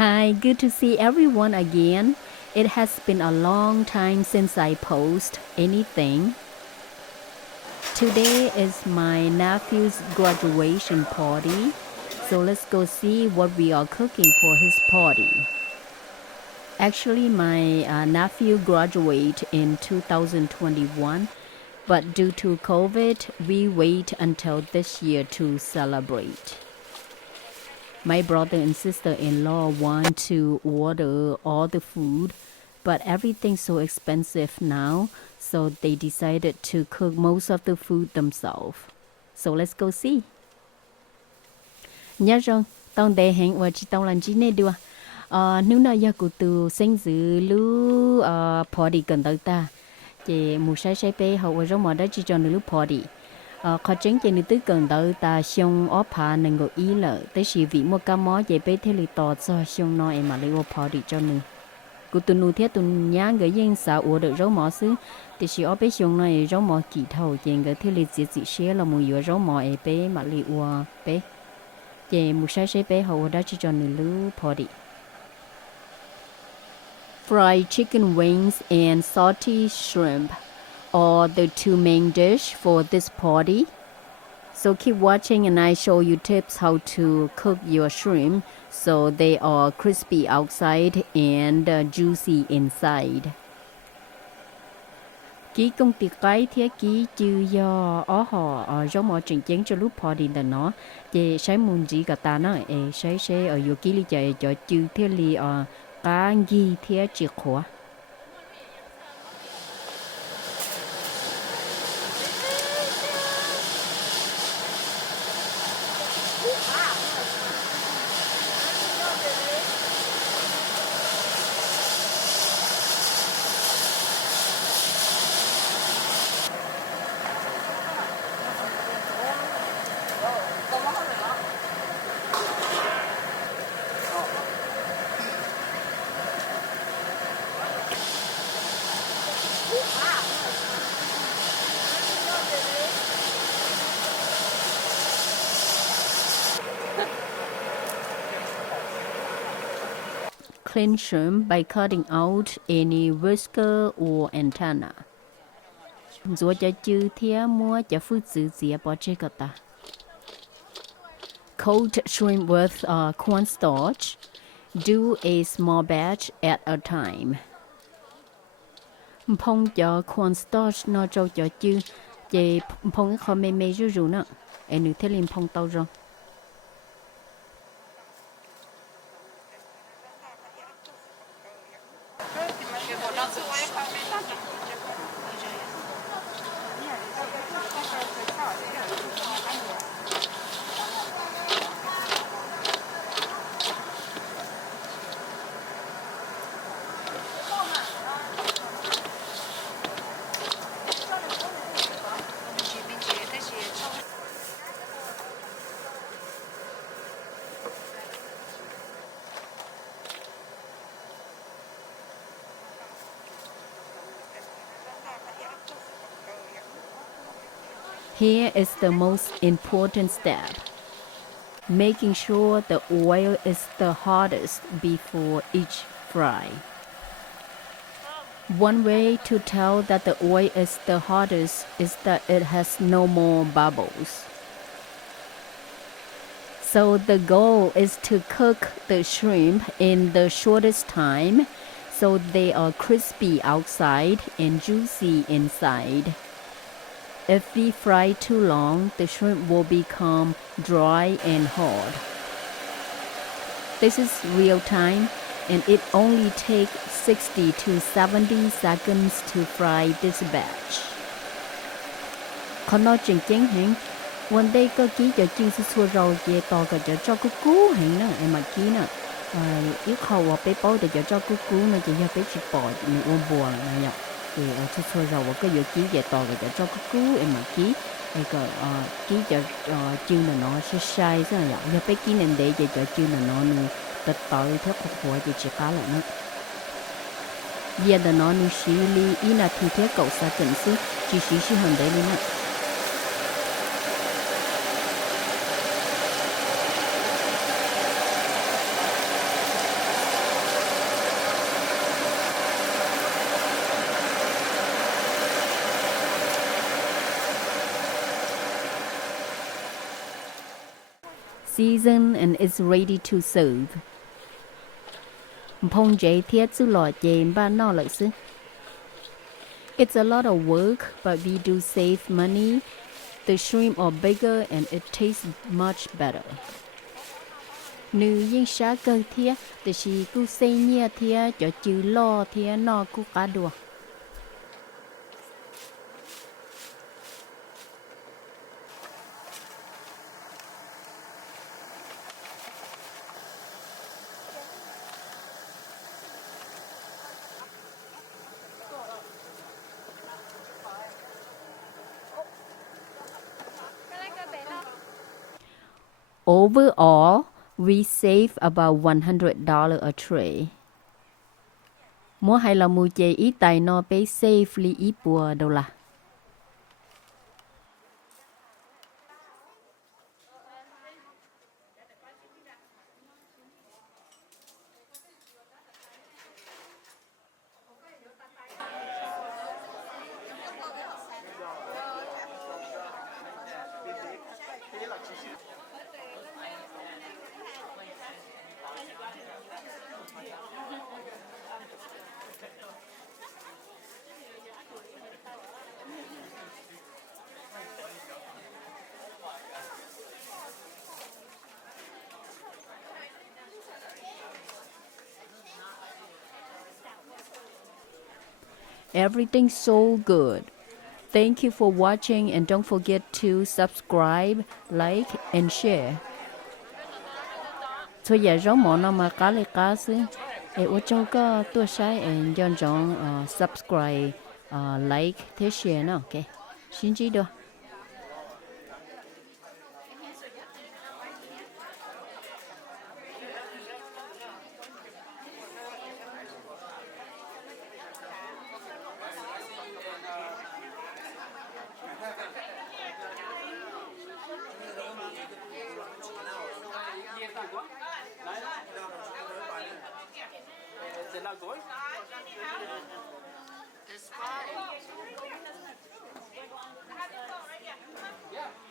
Hi, good to see everyone again. It has been a long time since I post anything. Today is my nephew's graduation party, so let's go see what we are cooking for his party. Actually, my nephew graduated in 2021, but due to COVID, we wait until this year to celebrate. My brother and sister-in-law want to order all the food, but everything's so expensive now, so they decided to cook most of the food themselves. So let's go see. Nhớ rằng tao để hẹn và chỉ tao làm chi nè đùa. Nếu nào giờ cụ từ sinh dự lú party cần tới ta, chỉ một sai bé hậu ở trong mà đó chỉ cho lú party. Khó chứng chỉ nữ tứ cần tới ta xong ốp hạ nâng ngồi ý lợi tới sĩ vị một cá mó dễ bé thế lì tỏ cho xong nó em mà lấy ô party cho nữ. Cụ tụi nữ thiết tụi nhá người dân xã ủa được rau mỏ xứ thì sĩ ốp bé xong nó em rau mỏ kỳ thầu dành cái thế lì dễ xế là mùi dừa rau mỏ em bé mà lì ủa bé. Dễ một sai bé hậu đó chỉ cho nữ lú party. Fried chicken wings and salty shrimp are the two main dish for this party. So keep watching and I show you tips how to cook your shrimp so they are crispy outside and juicy inside. Ký công ty cái thế ký chư do họ giống mọi trình chén cho lúc party là nó về sai môn gì cả ta nó sai ở vô ký li chạy cho chư thế li cá ghi thế chỉ khóa. Clean shrimp by cutting out any whisker or antenna. Rồi cho chư thía mua cho phút dự dĩa bỏ chế cả ta. Coat shrimp with cornstarch. Do a small batch at a time. Phong cho cornstarch nó cho chư. Vậy phong khó mê rủ nữa. Em nữ thế liền phong tao rồi. Here is the most important step. Making sure the oil is the hottest before each fry. One way to tell that the oil is the hottest is that it has no more bubbles. So the goal is to cook the shrimp in the shortest time so they are crispy outside and juicy inside. If we fry too long, the shrimp will become dry and hard. This is real time, and it only takes 60 to 70 seconds to fry this batch. Còn nói chuyện chén hẹn, one day có ký cho chiên sư xua rau về to cả cho cô cú hẹn nữa, em mà ký nữa. Yếu khẩu ở bé bó để cho cô cú nó chỉ cho bé chỉ bỏ mình ôm buồn này nhở. Thì sư xua rau có vô ký về to cả cho cô cú em mà ký. Cái ký cho chiên là nó sẽ sai sao nhở. Giờ bé ký nên để cho chiên là nó nu tật tới theo khổ khổ thì chỉ cá lại nữa. Giờ là nó nu xí li ý là thì theo cậu sa cần sư chỉ xí hơn đấy luôn á. seasoned and is ready to serve. Phong chế thiết sư lọ chế ba nọ lợi sư. It's a lot of work, but we do save money. The shrimp are bigger and it tastes much better. Nữ yên xá cơ thía, thì chị cứ xây nhia thía, cho chữ lo thía nọ cứ cá đùa. Overall, we save about $100 a tray. Mua hay là mua chế ít tài nó bé safely ít bùa đâu là. Everything's so good. Thank you for watching and don't forget to subscribe, like and share. Thôi giờ giống món nào mà cá lê cá xí. Ở trong cái tôi sai and dọn dọn subscribe, like, thế share nào, ok. Xin chỉ được. It's fine. Yeah.